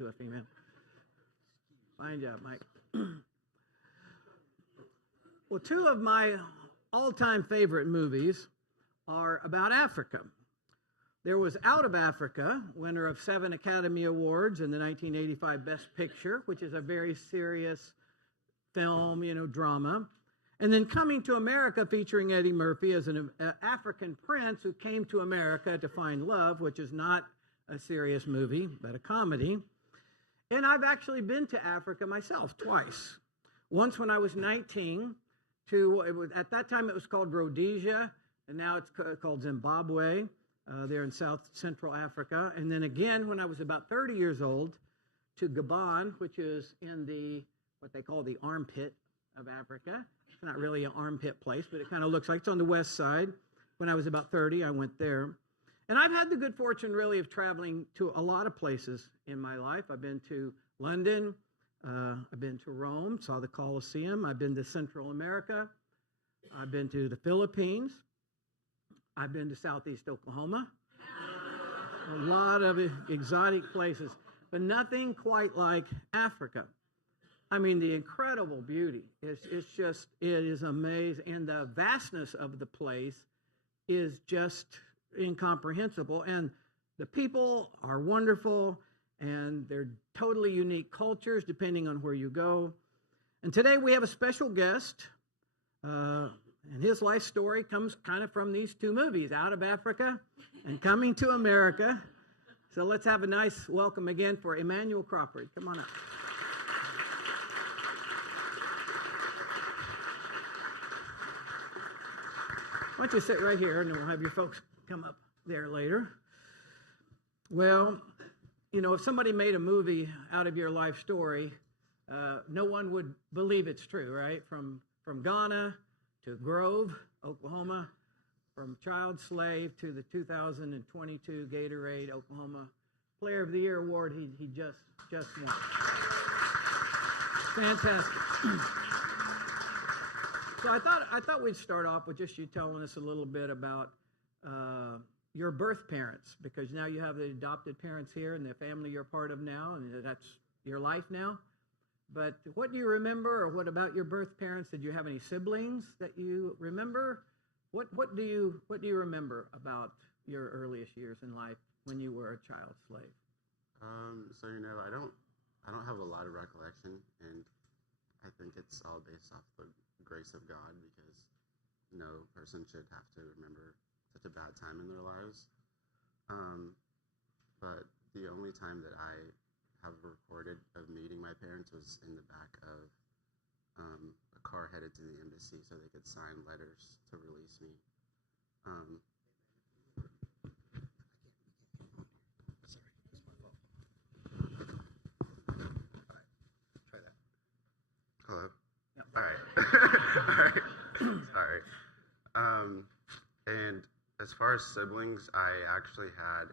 to a female. Fine job, Mike. Well, two of my all-time favorite movies are about Africa. There was Out of Africa, winner of 7 Academy Awards in the 1985 Best Picture, which is a very serious film, drama. And then Coming to America, featuring Eddie Murphy as an African prince who came to America to find love, which is not a serious movie, but a comedy. And I've actually been to Africa myself twice. Once when I was 19, at that time it was called Rhodesia, and now it's called Zimbabwe. There in South Central Africa. And then again, when I was about 30 years old, to Gabon, which is in what they call the armpit of Africa. It's not really an armpit place, but it kind of looks like it's on the west side. When I was about 30, I went there. And I've had the good fortune, really, of traveling to a lot of places in my life. I've been to London. I've been to Rome, saw the Colosseum. I've been to Central America. I've been to the Philippines. I've been to Southeast Oklahoma, a lot of exotic places, but nothing quite like Africa. I mean, the incredible beauty, it is amazing, and the vastness of the place is just incomprehensible, and the people are wonderful, and they're totally unique cultures depending on where you go. And today we have a special guest, and his life story comes kind of from these two movies, Out of Africa and Coming to America. So let's have a nice welcome again for Emmanuel Crawford. Come on up. Why don't you sit right here, and then we'll have your folks come up there later. Well, if somebody made a movie out of your life story, no one would believe it's true, right? From Ghana to Grove, Oklahoma, from child slave to the 2022 Gatorade Oklahoma Player of the Year award he just won. Fantastic. So I thought we'd start off with just you telling us a little bit about your birth parents, because now you have the adopted parents here and the family you're part of now, and that's your life now. But what do you remember, or what about your birth parents? Did you have any siblings that you remember? What do you remember about your earliest years in life when you were a child slave? So I don't have a lot of recollection, and I think it's all based off the grace of God, because no person should have to remember such a bad time in their lives. But the only time that I have recorded of meeting my parents was in the back of a car headed to the embassy so they could sign letters to release me. Sorry, that's my fault. All right, try that. Hello? Yep. All right. All right. Sorry. And as far as siblings, I actually had...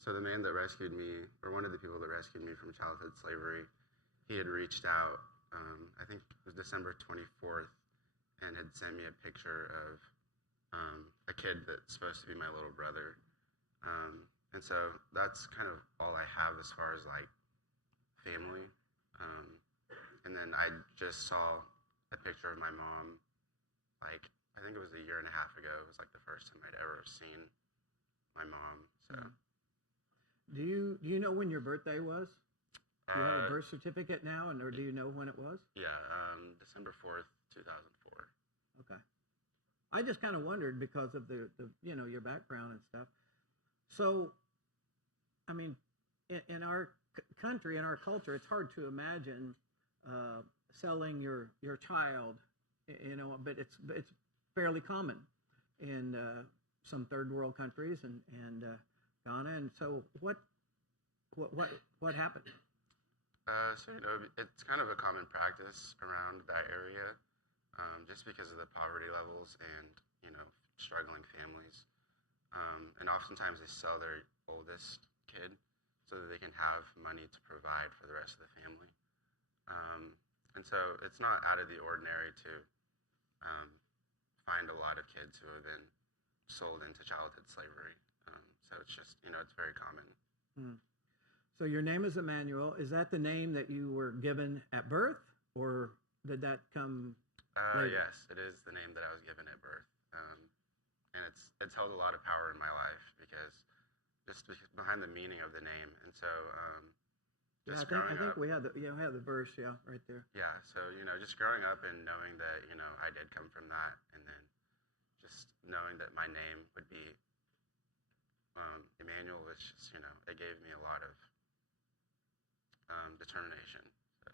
So the man that rescued me, or one of the people that rescued me from childhood slavery, he had reached out, I think it was December 24th, and had sent me a picture of a kid that's supposed to be my little brother. And so that's kind of all I have as far as family. And then I just saw a picture of my mom, I think it was a year and a half ago. It was the first time I'd ever seen my mom, so... Do you know when your birthday was? Do you have a birth certificate now, or do you know when it was? Yeah, December 4th, 2004. Okay. I just kind of wondered because of the your background and stuff. So, I mean, in our country, in our culture, it's hard to imagine selling your child, but it's fairly common in some third world countries and Ghana. And so what happened? So it's kind of a common practice around that area, just because of the poverty levels and struggling families, and oftentimes they sell their oldest kid so that they can have money to provide for the rest of the family, and so it's not out of the ordinary to find a lot of kids who have been sold into childhood slavery. So it's just, it's very common. So your name is Emmanuel. Is that the name that you were given at birth, or did that come later? Yes, it is the name that I was given at birth, and it's held a lot of power in my life because behind the meaning of the name, and so I think we have the verse, right there. Yeah, so just growing up and knowing that I did come from that, and then just knowing that my name would be Emmanuel was just it gave me a lot of determination. So.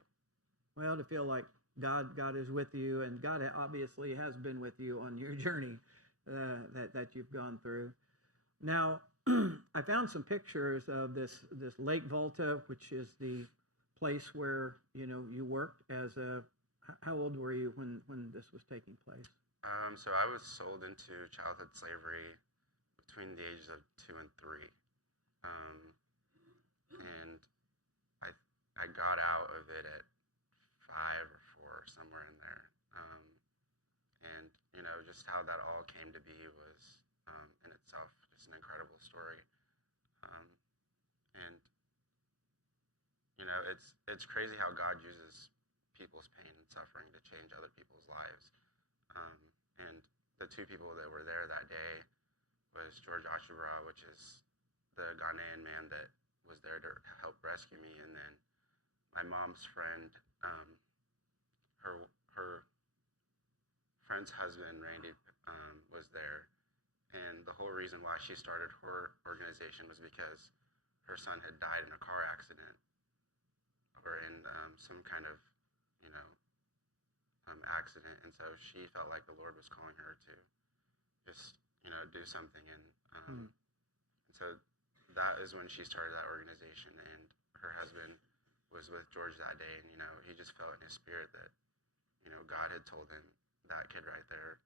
Well, to feel like God is with you, and God obviously has been with you on your journey that you've gone through. Now, I found some pictures of this Lake Volta, which is the place where you worked as a. How old were you when this was taking place? So I was sold into childhood slavery between the ages of 2 and 3, and I got out of it at 5 or 4, somewhere in there, and just how that all came to be was in itself just an incredible story, and it's crazy how God uses people's pain and suffering to change other people's lives. And the 2 people that were there that day was George Achibra, which is the Ghanaian man that was there to help rescue me, and then my mom's friend, her friend's husband, Randy, was there. And the whole reason why she started her organization was because her son had died in a car accident or in some kind of, accident. And so she felt like the Lord was calling her to just, do something. And so that is when she started that organization. And her husband was with George that day. And, he just felt in his spirit that, God had told him, that kid right there,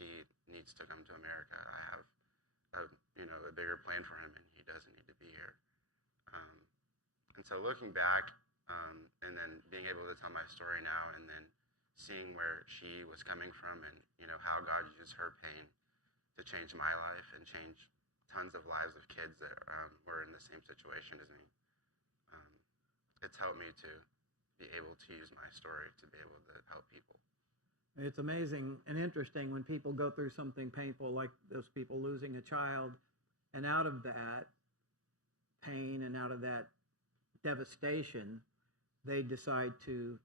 he needs to come to America. I have a bigger plan for him, and he doesn't need to be here. And so looking back, and then being able to tell my story now, and then seeing where she was coming from, and how God used her pain to change my life and change tons of lives of kids that were in the same situation as me, it's helped me to be able to use my story to be able to help people. It's amazing and interesting when people go through something painful, like those people losing a child, and out of that pain and out of that devastation, they decide to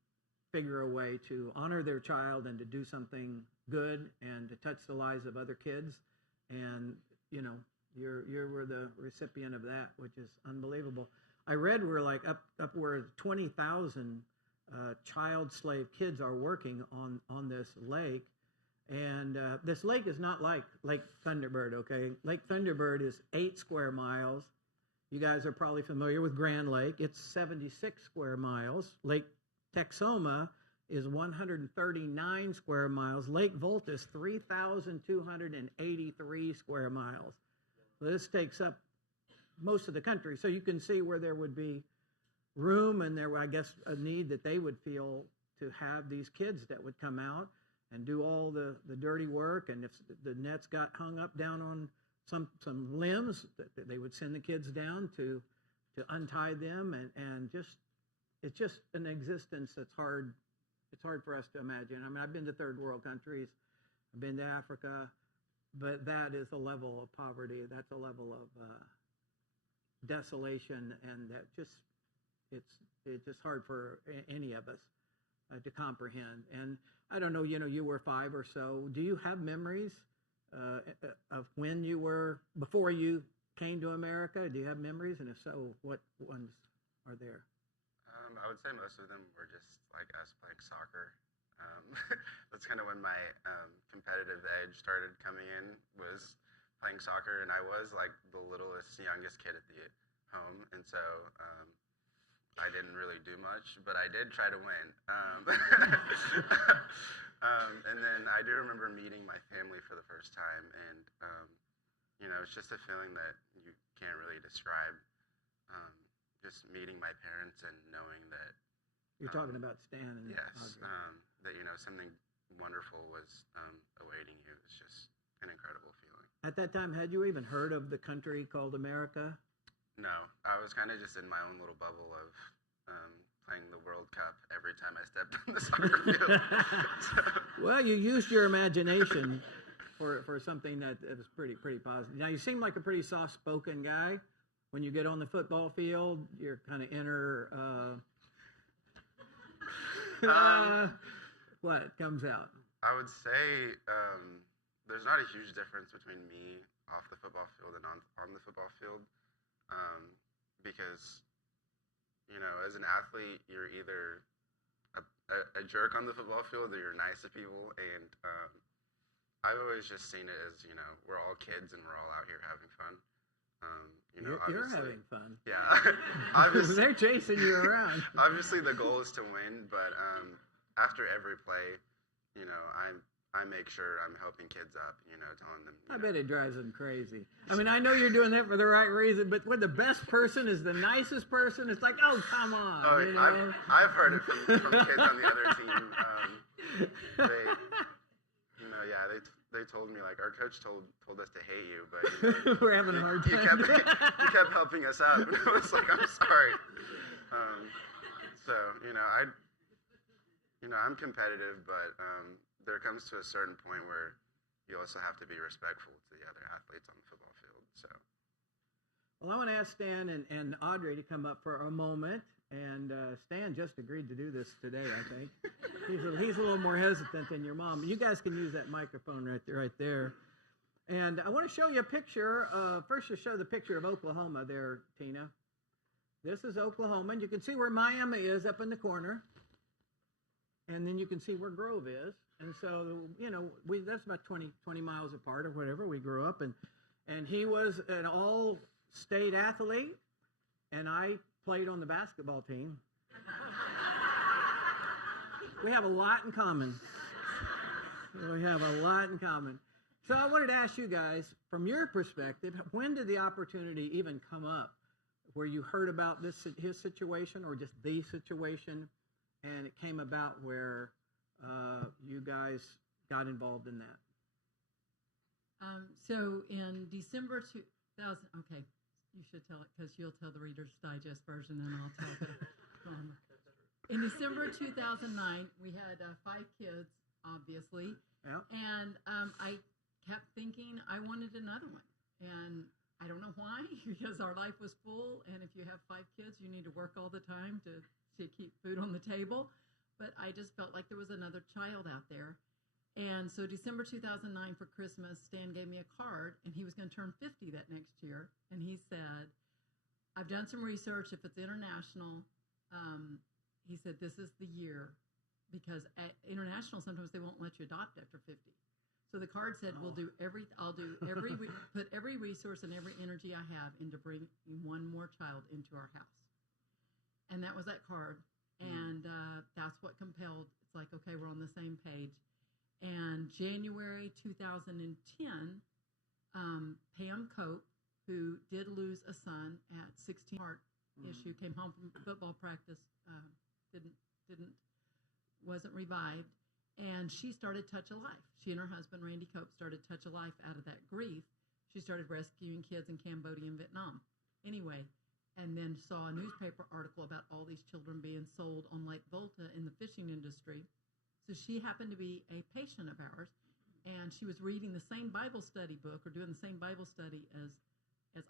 figure a way to honor their child and to do something good and to touch the lives of other kids. And you were the recipient of that, which is unbelievable. I read we're like upward 20,000 child slave kids are working on this lake. And this lake is not like Lake Thunderbird, okay? Lake Thunderbird is 8 square miles. You guys are probably familiar with Grand Lake. It's 76 square miles. Lake Texoma is 139 square miles. Lake Volta is 3,283 square miles. So this takes up most of the country. So you can see where there would be room, and there, I guess, a need that they would feel to have these kids that would come out and do all the dirty work. And if the nets got hung up down on some limbs, they would send the kids down to untie them, and it's just an existence that's hard. It's hard for us to imagine. I mean, I've been to third world countries, I've been to Africa, but that is a level of poverty. That's a level of desolation, and that it's just hard for any of us to comprehend. And I don't know, you were 5 or so. Do you have memories of when you were, before you came to America? Do you have memories? And if so, what ones are there? I would say most of them were just like us playing soccer. That's kind of when my competitive edge started coming in, was playing soccer. And I was like the littlest, youngest kid at the home. And so I didn't really do much, but I did try to win. And then I do remember meeting my family for the first time, and it's just a feeling that you can't really describe. Just meeting my parents and knowing that you're talking about Stan and yes, that something wonderful was awaiting you. It's just an incredible feeling. At that time, had you even heard of the country called America? No, I was kind of just in my own little bubble of playing the World Cup every time I stepped on the soccer field. Well, you used your imagination for something that is pretty positive. Now, you seem like a pretty soft-spoken guy. When you get on the football field, your kind of inner what comes out? I would say there's not a huge difference between me off the football field and on the football field, because, you know, as an athlete, you're either a jerk on the football field or you're nice to people, and I've always just seen it as, you know, we're all kids and we're all out here having fun. You know, you're having fun. Yeah, obviously they're chasing you around. Obviously, the goal is to win, but after every play, you know, I make sure I'm helping kids up. You know, telling them. I bet it drives them crazy. I mean, I know you're doing that for the right reason, but when the best person is the nicest person, it's like, oh, come on. Oh, you know? I've heard it from kids on the other team. They, you know, yeah, they told me, like, our coach told us to hate you, but you know, we're having a hard time. You kept helping us out. And I was like, I'm sorry. So, you know, I'm competitive, but there comes to a certain point where you also have to be respectful to the other athletes on the football field. So, well, I want to ask Stan and Audrey to come up for a moment. And Stan just agreed to do this today, I think. He's a little more hesitant than your mom. You guys can use that microphone right there. And I want to show you a picture. First, to show the picture of Oklahoma there, Tina. This is Oklahoma, and you can see where Miami is up in the corner. And then you can see where Grove is. And so, you know, that's about 20 miles apart or whatever. We grew up, and he was an all-state athlete, and I played on the basketball team. We have a lot in common. So I wanted to ask you guys, from your perspective, when did the opportunity even come up where you heard about his situation or just the situation, and it came about where you guys got involved in that? So in December 2000, okay, you should tell it because you'll tell the Reader's Digest version and I'll tell the drama. In December 2009, we had 5 kids, obviously, yeah. And I kept thinking I wanted another one. And I don't know why, because our life was full, and if you have 5 kids, you need to work all the time to keep food on the table. But I just felt like there was another child out there. And so December 2009 for Christmas, Stan gave me a card, and he was going to turn 50 that next year. And he said, I've done some research. If it's international, he said, this is the year. Because at international, sometimes they won't let you adopt after 50. So the card said, I'll do every put every resource and every energy I have into bringing one more child into our house. And that was that card. And that's what compelled. It's like, okay, we're on the same page. And January 2010, Pam Cope, who did lose a son at 16, heart issue, came home from football practice, wasn't revived, and she started Touch a Life. She and her husband, Randy Cope, started Touch a Life out of that grief. She started rescuing kids in Cambodia and Vietnam. Anyway, and then saw a newspaper article about all these children being sold on Lake Volta in the fishing industry. So she happened to be a patient of ours, and she was reading the same Bible study book or doing the same Bible study as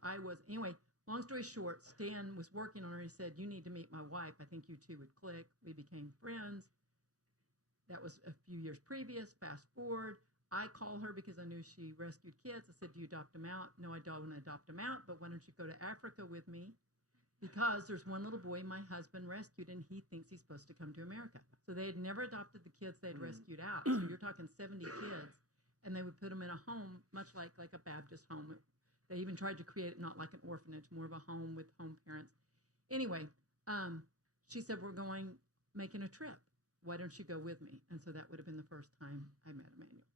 I was. Anyway, long story short, Stan was working on her. He said, you need to meet my wife. I think you two would click. We became friends. That was a few years previous. Fast forward, I call her because I knew she rescued kids. I said, do you adopt them out? No, I don't want to adopt them out, but why don't you go to Africa with me? Because there's one little boy my husband rescued, and he thinks he's supposed to come to America. So they had never adopted the kids they had rescued out. So you're talking 70 kids, and they would put them in a home, much like a Baptist home. They even tried to create it not like an orphanage, more of a home with home parents. Anyway, she said, we're making a trip. Why don't you go with me? And so that would have been the first time I met Emmanuel.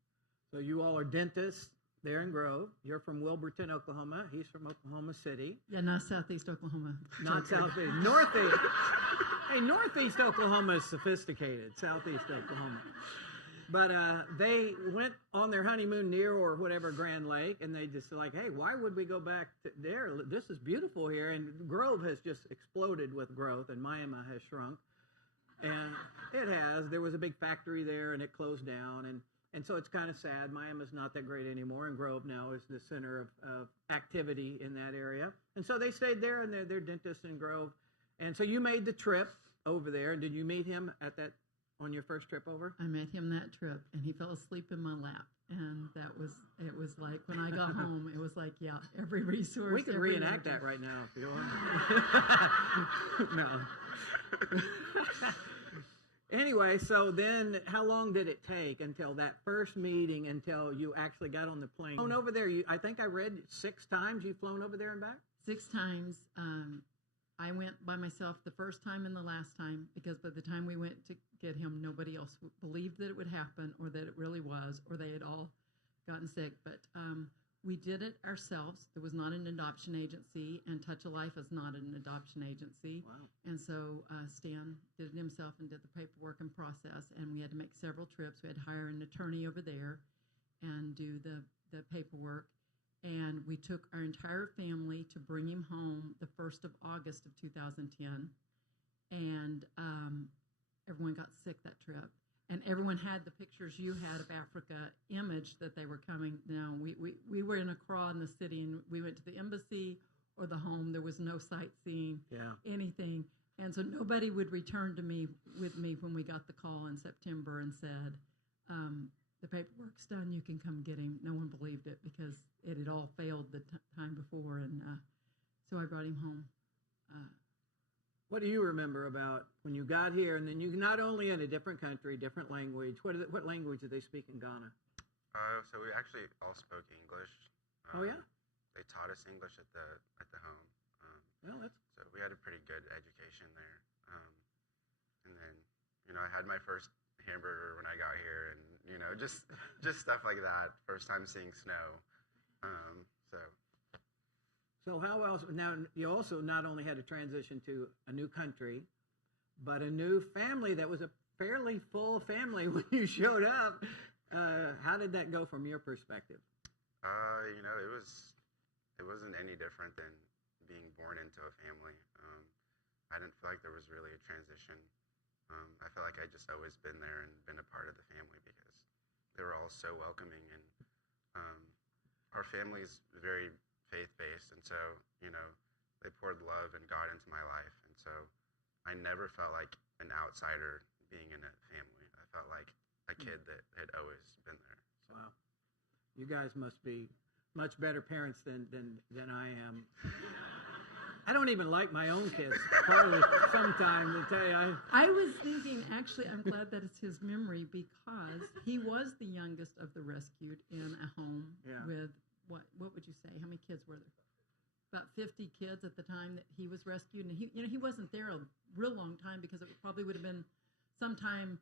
So you all are dentists there in Grove. You're from Wilburton, Oklahoma. He's from Oklahoma City. Yeah, not Southeast Oklahoma. Not Southeast. Northeast. Hey, Northeast Oklahoma is sophisticated. Southeast Oklahoma. But they went on their honeymoon near or whatever Grand Lake, and they just like, hey, why would we go back there? This is beautiful here, and Grove has just exploded with growth, and Miami has shrunk, and it has. There was a big factory there, and it closed down, and so it's kind of sad. Miami's not that great anymore, and Grove now is the center of activity in that area, and so they stayed there, and they're dentists in Grove, and so you made the trip over there, and did you meet him at that? On your first trip over? I met him that trip, and he fell asleep in my lap. And it was like, when I got home, it was like, yeah, every resource. We could reenact that right now if you want. No. Anyway, so then how long did it take until that first meeting, until you actually got on the plane? Flown over there, I think I read 6 times you've flown over there and back? 6 times. I went by myself the first time and the last time, because by the time we went to get him, nobody else believed that it would happen, or that it really was, or they had all gotten sick. But we did it ourselves. There was not an adoption agency, and Touch of Life is not an adoption agency. Wow. And so Stan did it himself and did the paperwork and process, and we had to make several trips. We had to hire an attorney over there and do the paperwork. And we took our entire family to bring him home the 1st of August of 2010. And everyone got sick that trip. And everyone had the pictures you had of Africa imaged that they were coming. Now, we were in Accra in the city, and we went to the embassy or the home. There was no sightseeing, anything. And so nobody would return to me with me when we got the call in September and said, the paperwork's done, you can come get him. No one believed it because it had all failed the time before, and so I brought him home. What do you remember about when you got here, and then you not only in a different country, different language, what language do they speak in Ghana? So we actually all spoke English. Oh, yeah? They taught us English at the home. Well, that's... So we had a pretty good education there. And then, I had my first hamburger when I got here, and just stuff like that. First time seeing snow. So how else? Now you also not only had to transition to a new country, but a new family that was a fairly full family when you showed up. How did that go from your perspective? It wasn't any different than being born into a family. I didn't feel like there was really a transition. I felt like I'd just always been there and been a part of the family because they were all so welcoming, and our family is very faith-based, and so, they poured love and God into my life, and so I never felt like an outsider being in a family. I felt like a kid that had always been there. So. Wow. You guys must be much better parents than I am. I don't even like my own kids, partly, sometime, to tell you. I was thinking, actually, I'm glad that it's his memory, because he was the youngest of the rescued in a home with, what would you say? How many kids were there? About 50 kids at the time that he was rescued. And he wasn't there a real long time, because it probably would have been sometime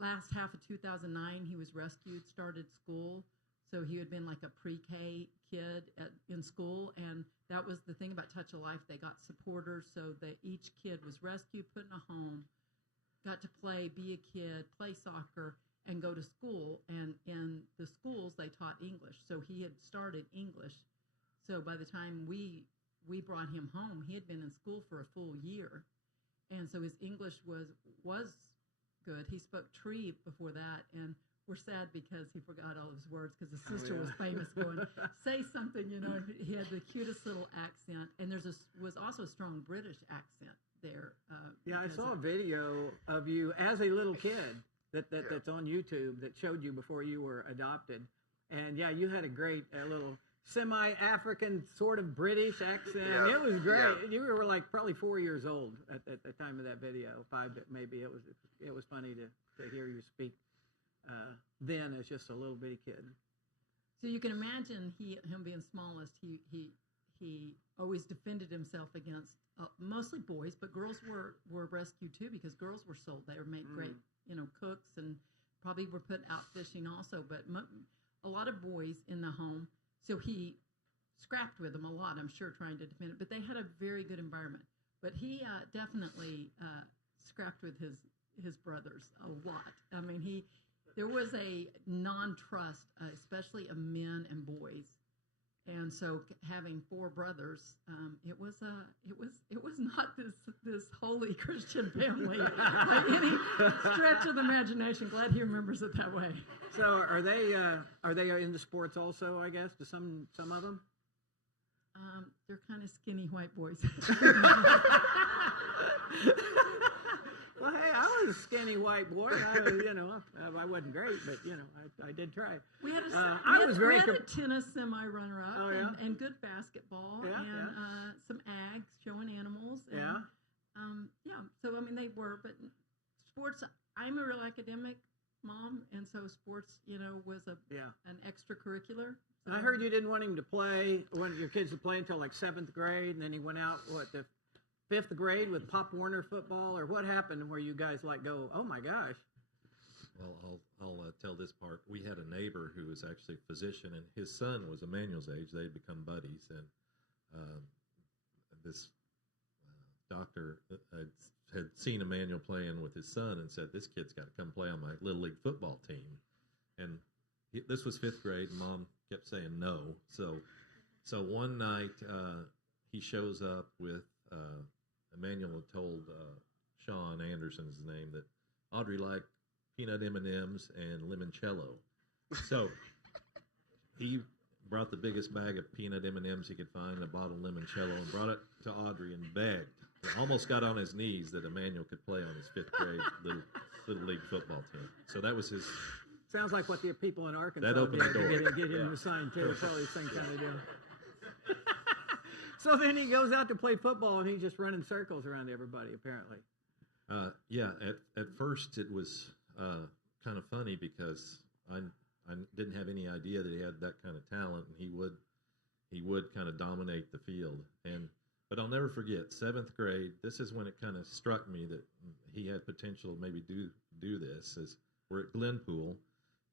last half of 2009 he was rescued, started school. So he had been like a pre-K kid in school, and that was the thing about Touch of Life. They got supporters, so that each kid was rescued, put in a home, got to play, be a kid, play soccer, and go to school. And in the schools, they taught English. So he had started English. So by the time we brought him home, he had been in school for a full year. And so his English was good. He spoke tree before that, and we're sad because he forgot all his words, because his sister was famous going, say something, He had the cutest little accent, and was also a strong British accent there. I saw a video of you as a little kid that's on YouTube that showed you before you were adopted. And you had a great little semi-African sort of British accent. Yeah. It was great. Yeah. You were like probably 4 years old at the time of that video, 5 maybe. It was funny to hear you speak then as just a little bitty kid. So you can imagine him being smallest. He always defended himself against mostly boys, but girls were rescued too, because girls were sold. They were made great, cooks, and probably were put out fishing also. But a lot of boys in the home. So he scrapped with them a lot, I'm sure, trying to defend it. But they had a very good environment. But he definitely scrapped with his brothers a lot. I mean, there was a non-trust, especially of men and boys. And so having 4 brothers, it was not this holy Christian family by any stretch of the imagination. Glad he remembers it that way. So are they into sports also? I guess to some of them. They're kind of skinny white boys. Well, hey, I was a skinny white boy. I wasn't great, but I did try. We had I was very a tennis semi-runner-up, Oh, yeah? and good basketball, Yeah, and some ags showing animals. And, Yeah. So I mean, they were, but sports. I'm a real academic mom, and so sports, was an extracurricular. So, I heard you didn't want him to play. Want your kids to play until like 7th grade, and then he went out the 5th grade with Pop Warner football, or what happened where you guys go, oh my gosh? Well, I'll tell this part. We had a neighbor who was actually a physician, and his son was Emmanuel's age. They'd become buddies, and this doctor had seen Emmanuel playing with his son and said, this kid's got to come play on my Little League football team. And this was 5th grade, and Mom kept saying no. So one night he shows up with Emmanuel had told Sean Anderson's name that Audrey liked peanut M&Ms and limoncello. So he brought the biggest bag of peanut M&Ms he could find, a bottle of limoncello, and brought it to Audrey and begged. He almost got on his knees that Emmanuel could play on his 5th grade little league football team. So that was his. Sounds like what the people in Arkansas That opened the door. Get him to sign too. Probably the same kind of deal. So then he goes out to play football, and he's just running circles around everybody, apparently. At first it was kind of funny because I didn't have any idea that he had that kind of talent, and he would kind of dominate the field. But I'll never forget 7th grade. This is when it kind of struck me that he had potential to maybe do this. As we're at Glenpool,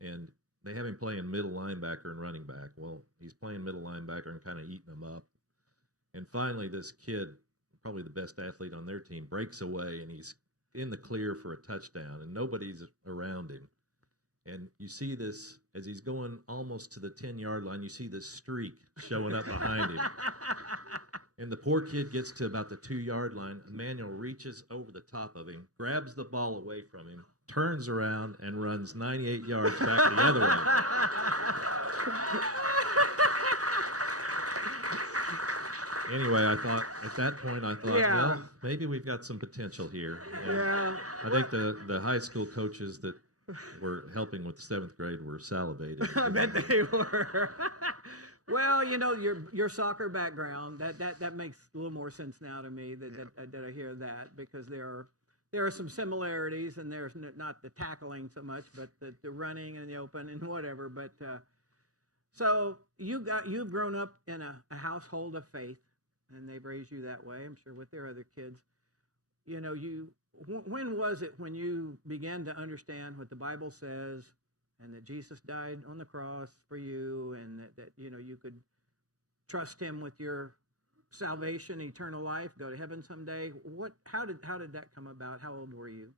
and they have him playing middle linebacker and running back. Well, he's playing middle linebacker and kind of eating them up. And finally, this kid, probably the best athlete on their team, breaks away, and he's in the clear for a touchdown, and nobody's around him. And you see this, as he's going almost to the 10-yard line, you see this streak showing up behind him. And the poor kid gets to about the 2-yard line. Emmanuel reaches over the top of him, grabs the ball away from him, turns around, and runs 98 yards back the other way. Anyway, at that point, well, maybe we've got some potential here. And I think the high school coaches that were helping with the 7th grade were salivating. I bet they were. Well, your soccer background, that makes a little more sense now to me that I hear that, because there are some similarities, and there's not the tackling so much, but the running and the open and whatever. But so you've grown up in a household of faith, and they've raised you that way, I'm sure, with their other kids. When was it when you began to understand what the Bible says, and that Jesus died on the cross for you, and that you could trust him with your salvation, eternal life, go to heaven someday? How did that come about? How old were you?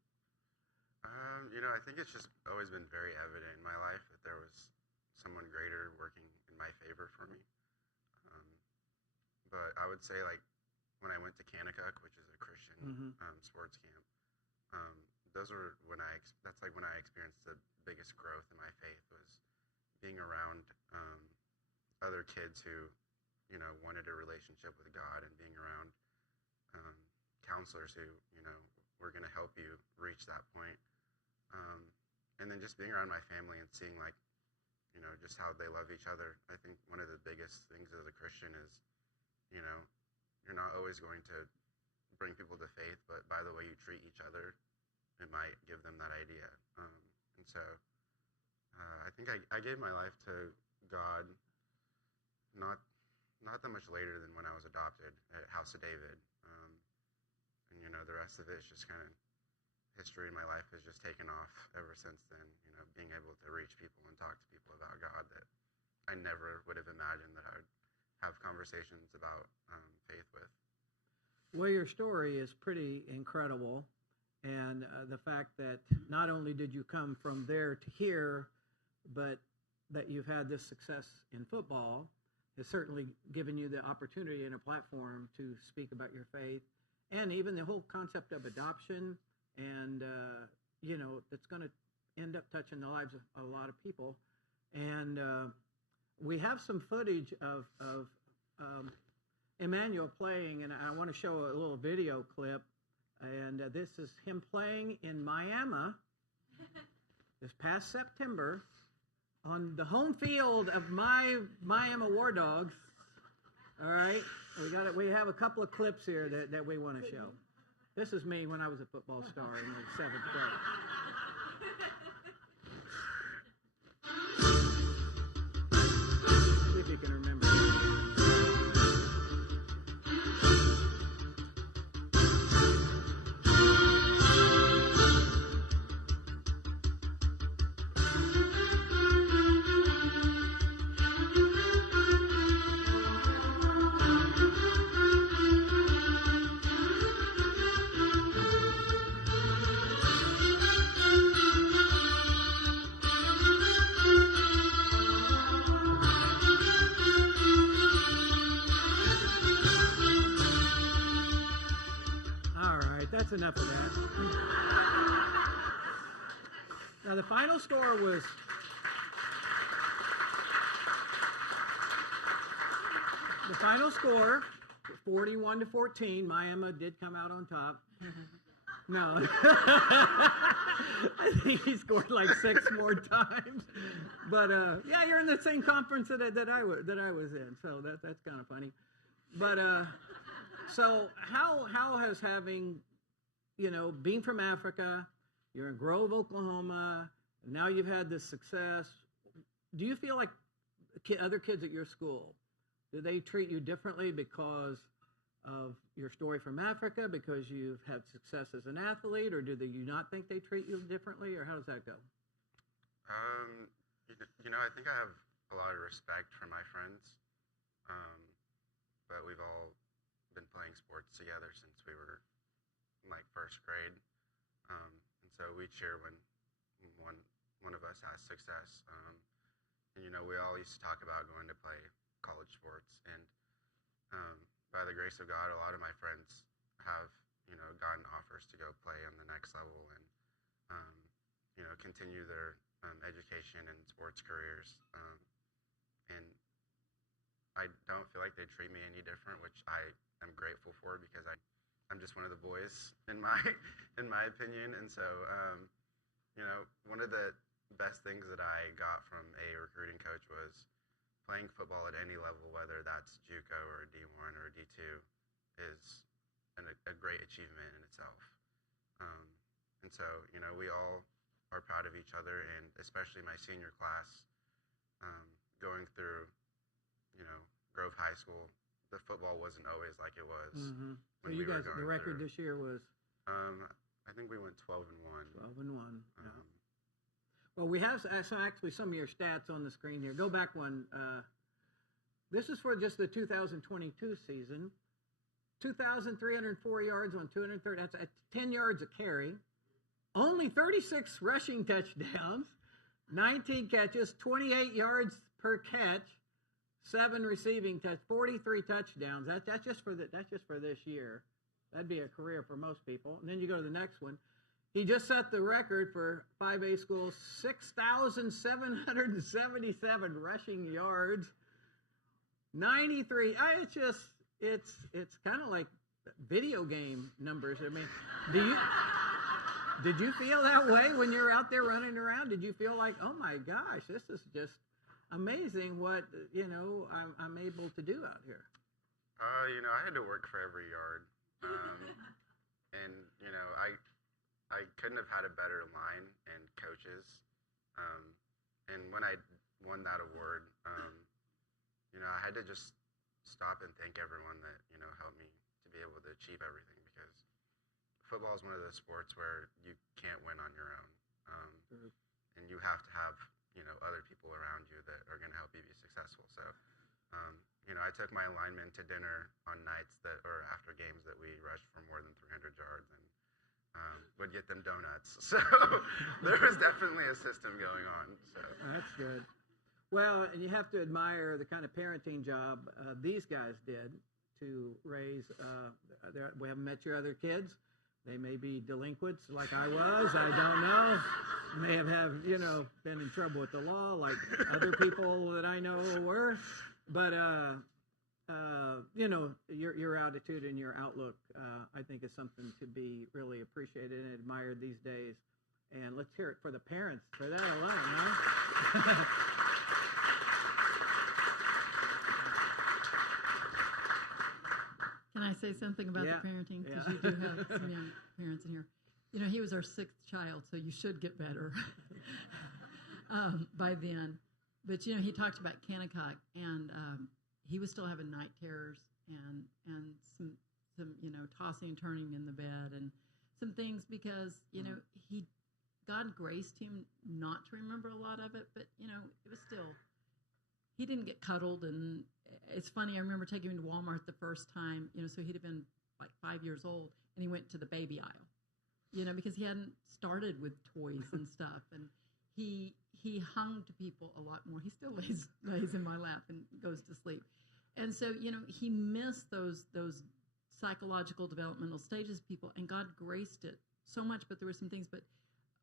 I think it's just always been very evident in my life that there was someone greater working in my favor for me. But I would say, when I went to Kanakuk, which is a Christian sports camp, that's when I experienced the biggest growth in my faith, was being around other kids who, wanted a relationship with God, and being around counselors who, were going to help you reach that point. And then just being around my family and seeing, just how they love each other. I think one of the biggest things as a Christian is, you're not always going to bring people to faith, but by the way you treat each other, it might give them that idea. And so I think I gave my life to God not that much later than when I was adopted at House of David. And, the rest of it is just kind of history. My life has just taken off ever since then, being able to reach people and talk to people about God that I never would have imagined that I would have conversations about faith with. Well, your story is pretty incredible, And the fact that not only did you come from there to here, but that you've had this success in football has certainly given you the opportunity and a platform to speak about your faith, and even the whole concept of adoption, and that's going to end up touching the lives of a lot of people. And we have some footage of Emmanuel playing, and I want to show a little video clip. And this is him playing in Miami this past September on the home field of my Miami War Dogs. All right, we have a couple of clips here that we want to show. This is me when I was a football star in the 7th grade. See if you can remember. That's enough of that. Now the final score was 41-14. Miami did come out on top. No, I think he scored like 6 more times. But yeah, you're in the same conference that I was in, so that's kind of funny. But so how has having being from Africa, you're in Grove, Oklahoma, now you've had this success. Do you feel like other kids at your school, do they treat you differently because of your story from Africa, because you've had success as an athlete, or do you not think they treat you differently, or how does that go? I think I have a lot of respect for my friends, but we've all been playing sports together since we were like 1st grade, and so we cheer when one of us has success. And we all used to talk about going to play college sports, and by the grace of God, a lot of my friends have gotten offers to go play on the next level and continue their education and sports careers. And I don't feel like they treat me any different, which I am grateful for, because I'm just one of the boys in my opinion. And so one of the best things that I got from a recruiting coach was playing football at any level, whether that's JUCO or D1 or D2, is a great achievement in itself. And so we all are proud of each other, and especially my senior class, going through Grove High School. The football wasn't always like it was. Mm-hmm. So when you we were guys, going the record through. this year was? I think we went 12-1. 12-1. Yeah. Well, we have actually some of your stats on the screen here. Go back one. This is for just the 2022 season. 2,304 yards on 230. That's at 10 yards a carry. Only 36 rushing touchdowns, 19 catches, 28 yards per catch. 7 receiving touch, 43 touchdowns. That's just for this year. That'd be a career for most people. And then you go to the next one. He just set the record for 5A schools, 6,777 rushing yards, 93. It's kind of like video game numbers. I mean, did you feel that way when you were out there running around? Did you feel like, oh my gosh, this is just amazing what I'm able to do out here? I had to work for every yard, and I couldn't have had a better line and coaches. And when I won that award, I had to just stop and thank everyone that helped me to be able to achieve everything, because football is one of those sports where you can't win on your own, and you have to have other people around you that are going to help you be successful. So, I took my linemen to dinner on nights or after games that we rushed for more than 300 yards. And would get them donuts. So there was definitely a system going on. So That's good. Well, and you have to admire the kind of parenting job these guys did to raise. We haven't met your other kids. They may be delinquents like I was. I don't know. May have been in trouble with the law like other people that I know were. But your attitude and your outlook, I think, is something to be really appreciated and admired these days. And let's hear it for the parents for that alone, huh? Can I say something about the parenting? Because you do have some young parents in here. He was our 6th child, so you should get better by then. But, he talked about Kennecott, and he was still having night terrors and some tossing and turning in the bed and some things because, God graced him not to remember a lot of it, but, it was still, he didn't get cuddled. And it's funny, I remember taking him to Walmart the first time, so he'd have been like 5 years old, and he went to the baby aisle, because he hadn't started with toys and stuff. And he hung to people a lot more. He still lays in my lap and goes to sleep. And so, he missed those psychological developmental stages of people, and God graced it so much, but there were some things. But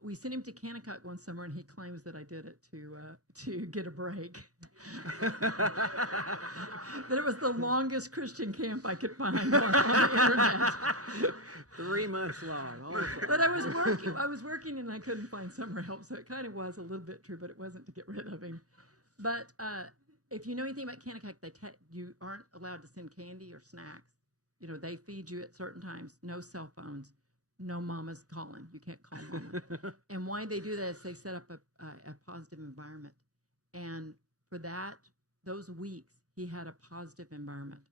we sent him to Kennecott one summer, and he claims that I did it to get a break. That it was the longest Christian camp I could find on the internet. 3 months long. Also. But I was working, and I couldn't find summer help, so it kind of was a little bit true, but it wasn't to get rid of him. But if you know anything about Kennecott, you aren't allowed to send candy or snacks. They feed you at certain times. No cell phones. No mama's calling. You can't call mama. And why they do that is they set up a positive environment. And for those weeks, he had a positive environment.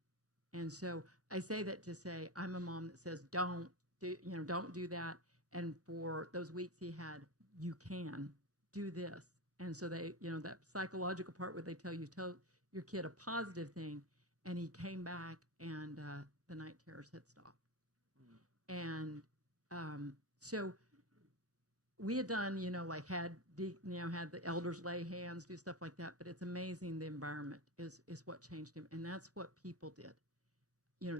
And so I say that to say I'm a mom that says don't do that. And for those weeks he had, you can do this. And so they, that psychological part where they tell your kid a positive thing, and he came back and the night terrors had stopped. And so we had done, had the elders lay hands, do stuff like that. But it's amazing the environment is what changed him, and that's what people did.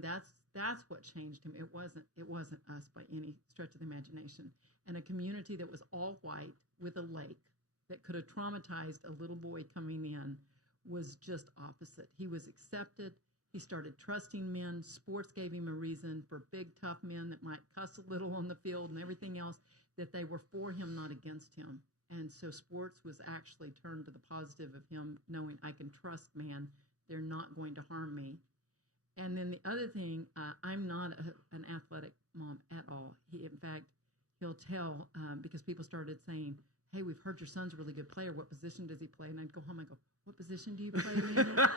That's what changed him. It wasn't us by any stretch of the imagination. And a community that was all white with a lake that could have traumatized a little boy coming in was just opposite. He was accepted. He started trusting men. Sports gave him a reason for big, tough men that might cuss a little on the field and everything else, that they were for him, not against him. And so sports was actually turned to the positive of him knowing I can trust man. They're not going to harm me. And then the other thing, I'm not an athletic mom at all. In fact, he'll tell, because people started saying, hey, we've heard your son's a really good player. What position does he play? And I'd go home and go, what position do you play, man?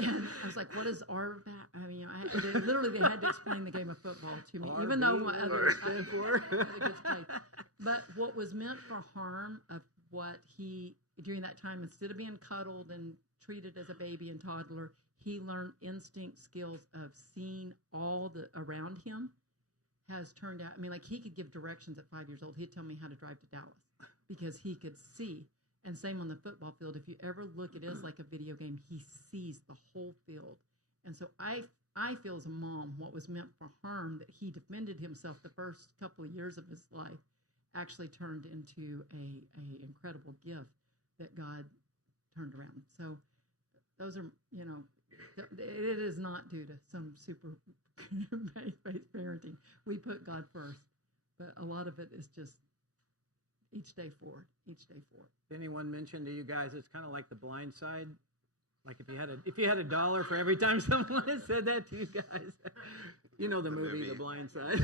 And I was like, what is RBAT? I mean, they had to explain the game of football to me, even though what others stand for. But what was meant for harm of what he, during that time, instead of being cuddled and treated as a baby and toddler, he learned instinct skills of seeing all the around him has turned out. I mean, like he could give directions at 5 years old. He'd tell me how to drive to Dallas because he could see. And same on the football field. If you ever look, it is like a video game. He sees the whole field. And so I feel as a mom, what was meant for harm, that he defended himself the first couple of years of his life, actually turned into a incredible gift that God turned around. So those are, it is not due to some super faith-based parenting. We put God first, but a lot of it is just each day forward. Anyone mentioned to you guys it's kind of like The Blind Side? Like if you had $1 for every time someone had said that to you guys. You know the movie The Blind Side.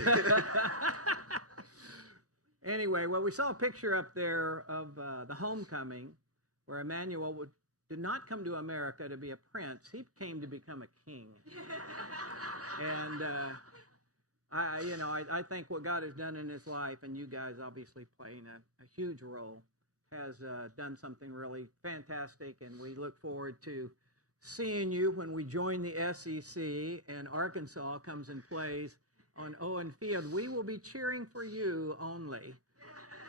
Anyway, well, we saw a picture up there of the homecoming where Emmanuel did not come to America to be a prince. He came to become a king. And I think what God has done in his life, and you guys obviously playing a huge role, has done something really fantastic, and we look forward to seeing you when we join the SEC and Arkansas comes and plays on Owen Field. We will be cheering for you only,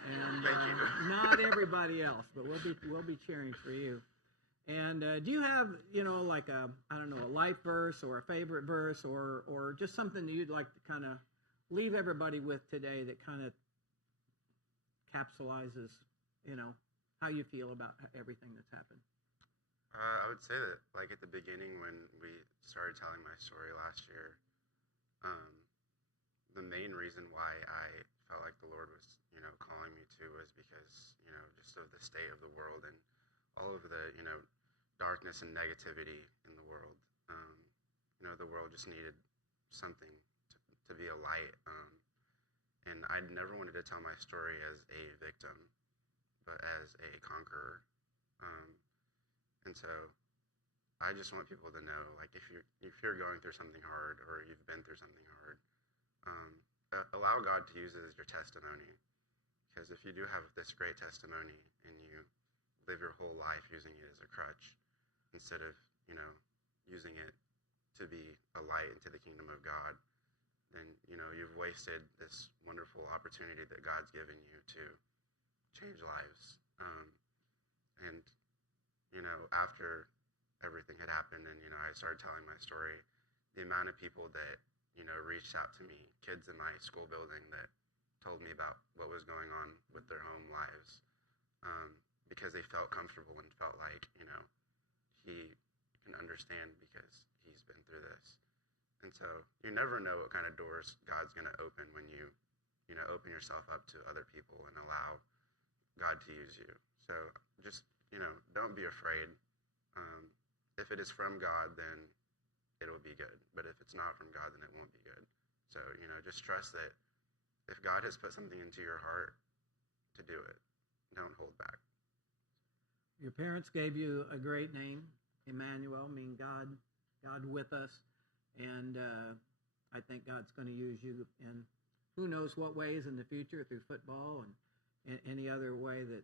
and Thank you. not everybody else, but we'll be cheering for you. And do you have, like a life verse or a favorite verse or just something that you'd like to kind of leave everybody with today that kind of capsulizes, how you feel about everything that's happened? I would say that, like at the beginning when we started telling my story last year, the main reason why I felt like the Lord was, calling me to was because, just of the state of the world and all of the, darkness and negativity in the world. The world just needed something to be a light. And I never wanted to tell my story as a victim, but as a conqueror. And so I just want people to know, like, if you're going through something hard or you've been through something hard, allow God to use it as your testimony. Because if you do have this great testimony and you live your whole life using it as a crutch instead of, using it to be a light into the kingdom of God, then, you've wasted this wonderful opportunity that God's given you to change lives. And after everything had happened and, I started telling my story, the amount of people that, reached out to me, kids in my school building that told me about what was going on with their home lives, because they felt comfortable and felt like, he can understand because he's been through this. And so you never know what kind of doors God's going to open when you, open yourself up to other people and allow God to use you. So just, don't be afraid. If it is from God, then it'll be good. But if it's not from God, then it won't be good. So, just trust that if God has put something into your heart, to do it. Don't hold back. Your parents gave you a great name, Emmanuel, meaning God with us. And I think God's going to use you in who knows what ways in the future through football and any other way that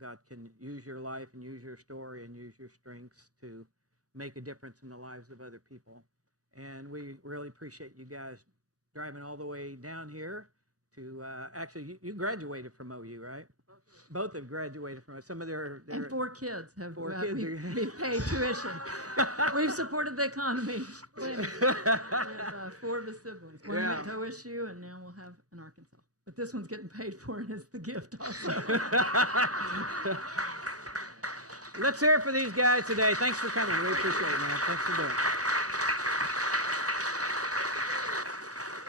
God can use your life and use your story and use your strengths to make a difference in the lives of other people. And we really appreciate you guys driving all the way down here to actually, you graduated from OU, right? Both have graduated from some of their and 4 kids have we've paid tuition. We've supported the economy. We have 4 of his siblings. One went to OSU, and now we'll have in Arkansas. But this one's getting paid for, and it's the gift also. Let's hear it for these guys today. Thanks for coming. We appreciate it, man. Thanks for doing it.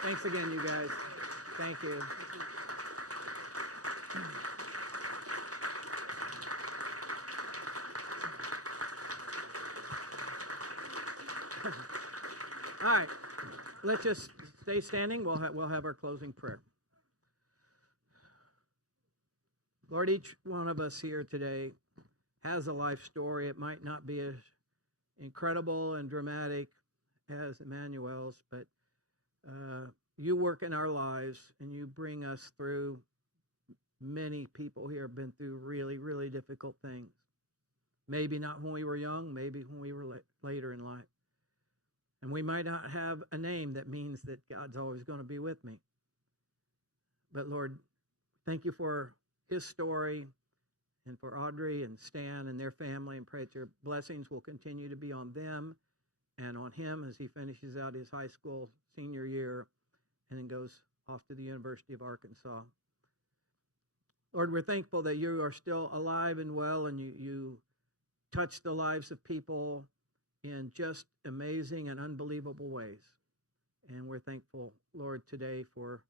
Thanks again, you guys. Thank you. All right, let's just stay standing. We'll have our closing prayer. Lord, each one of us here today has a life story. It might not be as incredible and dramatic as Emmanuel's, but you work in our lives and you bring us through. Many people here have been through really, really difficult things. Maybe not when we were young, maybe when we were later in life. And we might not have a name that means that God's always going to be with me. But Lord, thank you for his story and for Audrey and Stan and their family, and pray that your blessings will continue to be on them and on him as he finishes out his high school senior year and then goes off to the University of Arkansas. Lord, we're thankful that you are still alive and well, and you touch the lives of people in just amazing and unbelievable ways. And we're thankful, Lord, today for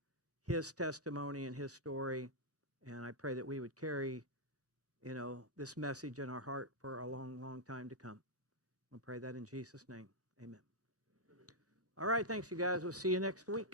his testimony and his story. And I pray that we would carry, this message in our heart for a long, long time to come. I pray that in Jesus' name. Amen. All right, thanks, you guys. We'll see you next week.